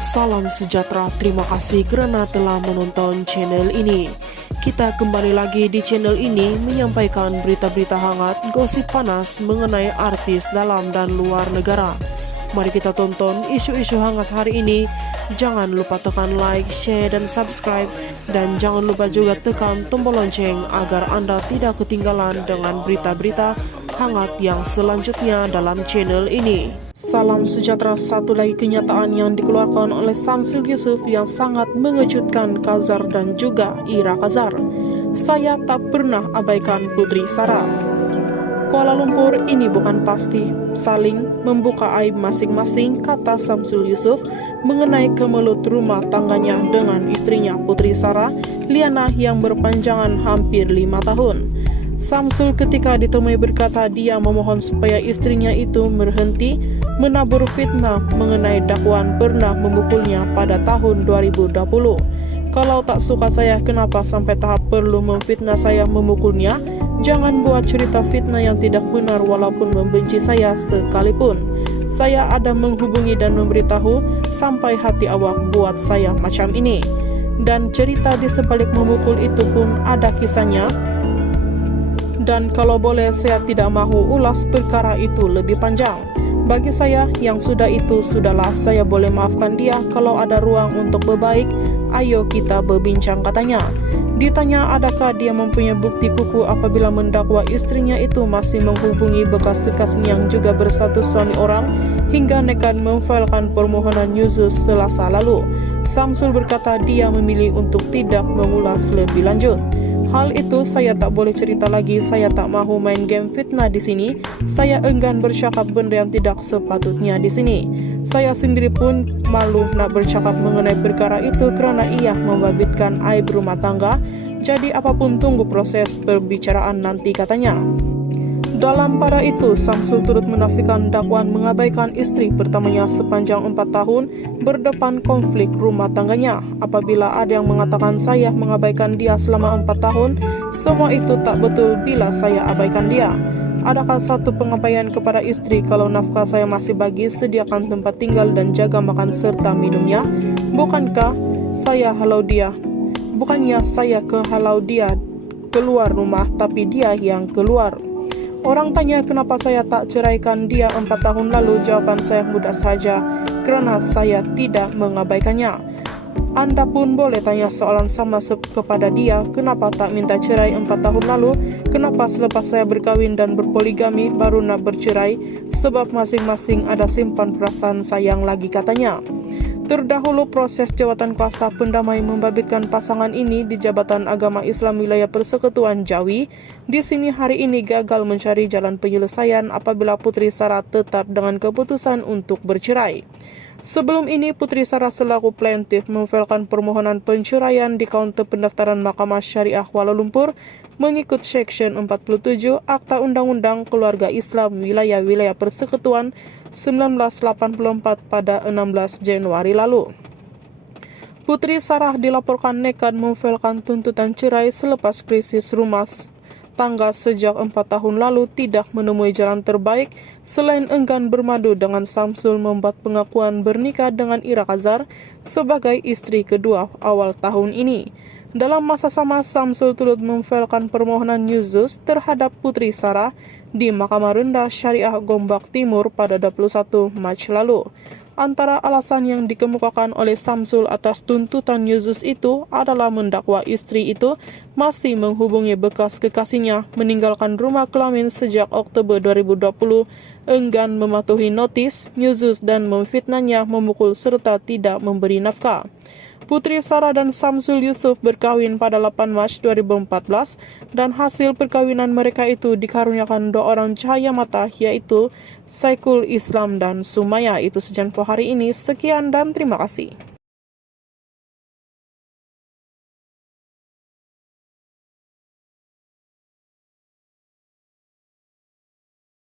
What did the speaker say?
Salam sejahtera, terima kasih karena telah menonton channel ini. Kita kembali lagi di channel ini menyampaikan berita-berita hangat, gosip panas mengenai artis dalam dan luar negara. Mari kita tonton isu-isu hangat hari ini. Jangan lupa tekan like, share, dan subscribe. Dan jangan lupa juga tekan tombol lonceng agar Anda tidak ketinggalan dengan berita-berita hangat yang selanjutnya dalam channel ini. Salam sejahtera, satu lagi kenyataan yang dikeluarkan oleh Samsul Yusuf yang sangat mengejutkan Kazar dan juga Ira Kazar. Saya tak pernah abaikan Putri Sarah. Kuala Lumpur ini bukan pasti saling membuka aib masing-masing, kata Samsul Yusuf mengenai kemelut rumah tangganya dengan istrinya Putri Sarah Liana yang berpanjangan hampir 5 tahun. Samsul ketika ditemui berkata dia memohon supaya istrinya itu berhenti menabur fitnah mengenai dakwaan pernah memukulnya pada tahun 2020. Kalau tak suka saya, kenapa sampai tahap perlu memfitnah saya memukulnya? Jangan buat cerita fitnah yang tidak benar walaupun membenci saya sekalipun. Saya ada menghubungi dan memberitahu sampai hati awak buat saya macam ini. Dan cerita di sebalik memukul itu pun ada kisahnya. Dan kalau boleh saya tidak mahu ulas perkara itu lebih panjang. Bagi saya yang sudah itu sudahlah, saya boleh maafkan dia. Kalau ada ruang untuk berbaik, ayo kita berbincang, katanya. Ditanya adakah dia mempunyai bukti kukuh apabila mendakwa istrinya itu masih menghubungi bekas-bekasnya yang juga berstatus suami orang hingga nekat memfailkan permohonan Yusus Selasa lalu. Samsul berkata dia memilih untuk tidak mengulas lebih lanjut. Hal itu saya tak boleh cerita lagi. Saya tak mahu main game fitnah di sini. Saya enggan bercakap benda yang tidak sepatutnya di sini. Saya sendiri pun malu nak bercakap mengenai perkara itu kerana ia membabitkan aib rumah tangga. Jadi apapun tunggu proses perbicaraan nanti, katanya. Dalam pada itu, Samsul turut menafikan dakwaan mengabaikan istri pertamanya sepanjang 4 tahun berdepan konflik rumah tangganya. Apabila ada yang mengatakan saya mengabaikan dia selama 4 tahun, semua itu tak betul bila saya abaikan dia. Adakah satu pengabaian kepada istri kalau nafkah saya masih bagi, sediakan tempat tinggal dan jaga makan serta minumnya? Bukankah saya halau dia? Bukannya saya kehalau dia keluar rumah, tapi dia yang keluar. Orang tanya kenapa saya tak ceraikan dia 4 tahun lalu. Jawaban saya mudah saja, kerana saya tidak mengabaikannya. Anda pun boleh tanya soalan sama kepada dia, kenapa tak minta cerai 4 tahun lalu? Kenapa selepas saya berkahwin dan berpoligami baru nak bercerai? Sebab masing-masing ada simpan perasaan sayang lagi, katanya. Terdahulu proses jawatan kuasa pendamai membabitkan pasangan ini di Jabatan Agama Islam Wilayah Persekutuan Jawi. Di sini hari ini gagal mencari jalan penyelesaian apabila Putri Sarah tetap dengan keputusan untuk bercerai. Sebelum ini, Putri Sarah selaku plaintiff memfailkan permohonan penceraian di kaunter pendaftaran Mahkamah Syariah Kuala Lumpur mengikut Seksyen 47 Akta Undang-Undang Keluarga Islam Wilayah-Wilayah Persekutuan 1984 pada 16 Januari lalu. Putri Sarah dilaporkan nekat memfailkan tuntutan cerai selepas krisis rumah tangga sejak 4 tahun lalu tidak menemui jalan terbaik selain enggan bermadu dengan Samsul membuat pengakuan bernikah dengan Ira Kazar sebagai istri kedua awal tahun ini. Dalam masa sama, Samsul turut memfailkan permohonan Yusus terhadap Putri Sarah di Mahkamah Rendah Syariah Gombak Timur pada 21 Mac lalu. Antara alasan yang dikemukakan oleh Samsul atas tuntutan Yusus itu adalah mendakwa istri itu masih menghubungi bekas kekasihnya, meninggalkan rumah kelamin sejak Oktober 2020, enggan mematuhi notis Yusus dan memfitnahnya, memukul serta tidak memberi nafkah. Putri Sarah dan Samsul Yusuf berkahwin pada 8 Mac 2014 dan hasil perkawinan mereka itu dikaruniakan 2 orang cahaya mata, yaitu Saikul Islam dan Sumaya. Itu saja info hari ini. Sekian dan terima kasih.